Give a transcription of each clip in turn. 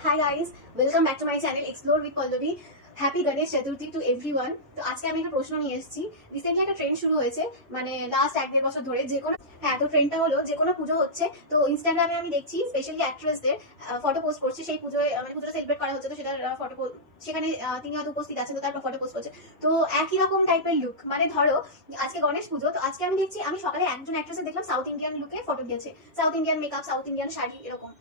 Hi guys, welcome back to my channel Explore with Pallavi. Happy Ganesh Chaturthi to everyone. তো আজকে আমি একটা প্রশ্ন নিয়ে এসেছি। রিসেন্টলি একটা ট্রেন্ড শুরু হয়েছে, মানে লাস্ট 1-1.5 বছর ধরে যে কোনো তো ট্রেন্ডটা হলো যে কোনো পুজো হচ্ছে, তো ইনস্টাগ্রামে আমি দেখছি স্পেশালি অ্যাক্ট্রেসদের ফটো পোস্ট করছে সেই পুজোয়, মানে পুজোটা সেলিব্রেট করা হচ্ছে, তো সেটার ফটো সেখানে তিনি হয়তো উপস্থিত আছেন, তো তারপর ফটো পোস্ট করছে। তো একই রকম টাইপের লুক, মানে ধরো আজকে গণেশ পুজো, তো আজকে আমি দেখছি আমি সকালে একজন অ্যাক্ট্রেসে দেখলাম সাউথ ইন্ডিয়ান লুকে ফটো দিয়েছে, south Indian makeup, south Indian sari এরকম।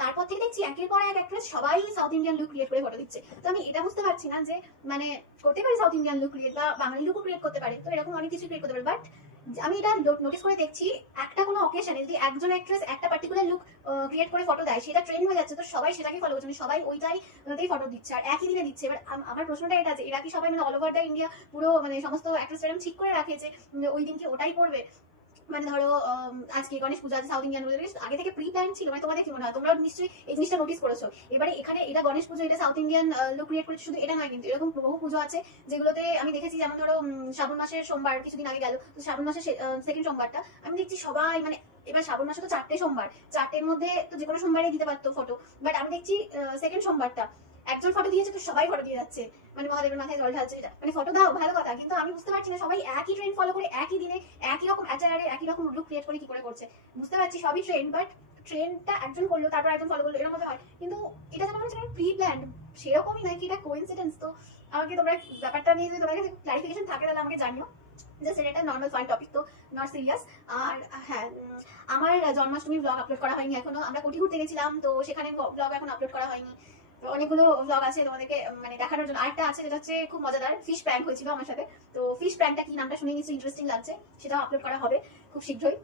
তারপর থেকে দেখছি একের পর এক অ্যাক্ট্রেস সবাই সাউথ ইন্ডিয়ান লুক ক্রিয়েট করে ফটো দিচ্ছে। তো আমি এটা বুঝতে পারছি না যে মানে করতে পারে সাউথ ইন্ডিয়ান লুক ক্রিয়েট বা বাঙালি লুকও ক্রিয়েট করতে পারে, তো এরকম অনেক কিছু ক্রিয়েট করতে পারে। বাট আমি এটা নোটিস করে দেখছি একটা কোনো অকেশনে যদি একজন অ্যাক্ট্রেস একটা পার্টিকুলার লুক ক্রিয়েট করে ফটো দেয়, সেটা ট্রেন্ড হয়ে যাচ্ছে, তো সবাই সেটাকে ফলো করছে, সবাই ওইটাই ফটো দিচ্ছে আর একই দিনে দিচ্ছে। এবার আমার প্রশ্নটা এটা, যে এরা কি সবাই মানে অল ওভার দ্য ইন্ডিয়া পুরো মানে সমস্ত অ্যাক্ট্রেস এরকম ঠিক করে রাখে যে ওই দিনকে ওটাই করবে? মানে ধরো আজকে গণেশ পূজা আছে, সাউথ ইন্ডিয়ান আগে থেকে প্রি প্ল্যান ছিল, মানে তোমাদের কি মনে হয়? তোমরা নিশ্চয়ই এই জিনিসটা নোটিস করেছো। এবারে এখানে এটা গণেশ পুজো, এটা সাউথ ইন্ডিয়ান লুক ক্রিয়েট করেছে, শুধু এটা নয় কিন্তু এরকম বহু পুজো আছে যেগুলোতে আমি দেখেছি। যেমন ধরো শ্রাবণ মাসের সোমবার কিছুদিন আগে গেল, তো শ্রাবণ মাসের সেকেন্ড সোমবারটা আমি দেখছি সবাই মানে, এবার শ্রাবণ মাসে তো 4টে সোমবার, 4টের মধ্যে তো যে কোনো সোমবারে দিতে পারতো ফটো, বাট আমি দেখছি সেকেন্ড সোমবারটা একজন ফটো দিয়েছে তো সবাই ফটো দিয়ে যাচ্ছে, মানে মহাদেবের মাথায় জল ঢালছে। এটা মানে ফটো দাও ভালো কথা, কিন্তু আমি বুঝতে পারছি না সবাই একই ট্রেন্ড ফলো করে একই দিনে একই রকম অ্যাচারে একই রকম লুক ক্রিয়েট করে কি করে করছে। বুঝতে পারছি সবই ট্রেন্ড, বাট ট্রেন্ডটা একজন করলো তারপর একজন ফলো করলো এরকম হয়, কিন্তু এটা যেমন হচ্ছে প্রি প্ল্যান্ড সেরকমই নাকি এটা কোইন্সিডেন্স? তো আমাকে তোমরা ব্যাপারটা নিয়ে যদি তোমার কাছে ক্লারিফিকেশন থাকে তাহলে আমাকে জানিও। জাস্ট এটা নর্মাল ফান টপিক, তো নট সিরিয়াস। আর হ্যাঁ, আমার জন্মাষ্টমী ব্লগ আপলোড করা হয়নি এখনো। আমরা কোটি ঘুরতে গেছিলাম, তো সেখানে ব্লগ এখন আপলোড করা হয়নি। অনেকগুলো ব্লগ আছে তোমাদেরকে মানে দেখানোর জন্য। আরেকটা আছে যেটা হচ্ছে খুব মজাদার, ফিশ প্র্যাঙ্ক হয়েছিল আমার সাথে। তো ফিশ প্র্যাঙ্কটা কি, নামটা শুনে নিশ্চয়ই ইন্টারেস্টিং লাগছে, সেটাও আপলোড করা হবে খুব শীঘ্রই।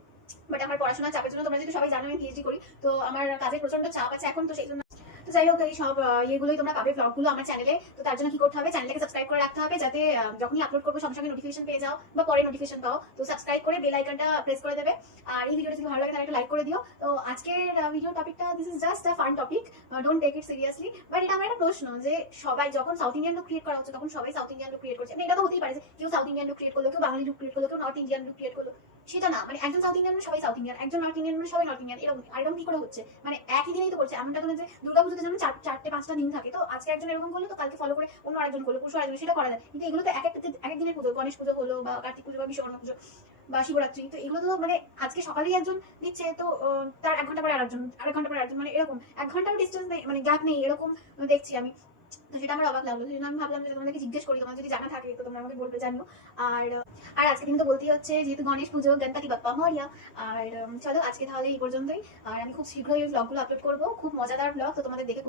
বাট আমার পড়াশোনার চাপের জন্য, তোমরা যদি সবাই জানো আমি পিএইচডি করি, তো আমার কাজের প্রচন্ড চাপ আছে এখন, তো সেই জন্য। তো যাই হোক, এই সব ইয়েগুলোই তোমরা পাবে ব্লগগুলো আমার চ্যানেলে। তো তার জন্য কি করতে হবে, চ্যানেলকে সাবস্ক্রাইব করে রাখতে হবে, যাতে যখনই আপলোড করবো সঙ্গে সঙ্গে নোটিফিকেশন পেয়ে যাও বা পরে নোটিফিকেশন পাও। তো সাবস্ক্রাইব করে বেল আইকনটা প্রেস করে দেবে। আর এই ভিডিওটা যদি ভালো লাগে তাহলে একটা লাইক করে দিও। তো আজকের ভিডিও টপিকটা, this is just a fun topic, don't take it seriously. But এটা আমার একটা প্রশ্ন, যে সবাই যখন সাউথ ইন্ডিয়ান লুক ক্রিয়েট করা হচ্ছে তখন সবাই সাউথ ইন্ডিয়ান লুক ক্রিয়েট করছে। মানে এটা তো হতেই পারে যে কেউ সাউথ ইন্ডিয়ান লুক ক্রিয়েট করলো, কেউ বাঙালি লুক ক্রিয়েট করলো, কেউ নর্থ ইন্ডিয়ান লুক ক্রিয়েট করলো, সেটা না। মানে একজন সাউথ ইন্ডিয়ান মানে সবাই সাউথ ইন্ডিয়ান, একজন নর্থ ইন্ডিয়ান মানে সবাই নর্থ ইন্ডিয়ান, এরকম কি করে হচ্ছে? মানে একই দিনেই তো করছে। এমনটা তো না যে দুর্গাপুজোতে যেমন 4-5টা দিন থাকে, তো আজকে একজন এরকম করলো তো কালকে ফলো করে অন্য আরেকজন করলো, পরশু আরেকজন, সেটা করা যায়। কিন্তু এগুলো তো এক এক দিনের পুজো, গণেশ পুজো হলো বা কার্তিক পুজো বা বিশ্বকর্মা পুজো বা শিবরাত্রি, তো এগুলো তো মানে আজকে সকালেই একজন দিচ্ছে, তো তার 1 ঘন্টা পরে আরেকজন, আরেক ঘন্টা পরে আরেকজন, মানে এরকম 1 ঘন্টার ডিস্টেন্স নেই, মানে গ্যাপ নেই, এরকম দেখছি আমি। তো সেটা আমার অবাক লাগলো, সেই জন্য আমি ভাবলাম যে তোমাদেরকে জিজ্ঞেস করি, তোমার যদি জানা থাকে তো তোমরা আমাকে বলবে, জানিও। আর আর আজকে কিন্তু বলতেই হচ্ছে, যেহেতু গণেশ পুজো, গণপতি বাপ্পা মরিয়া। আর চলো আজকে তাহলে এই পর্যন্তই। আর আমি খুব শীঘ্রই এই ব্লগগুলো আপলোড করবো, খুব মজাদার ব্লগ, তো তোমাদের দেখে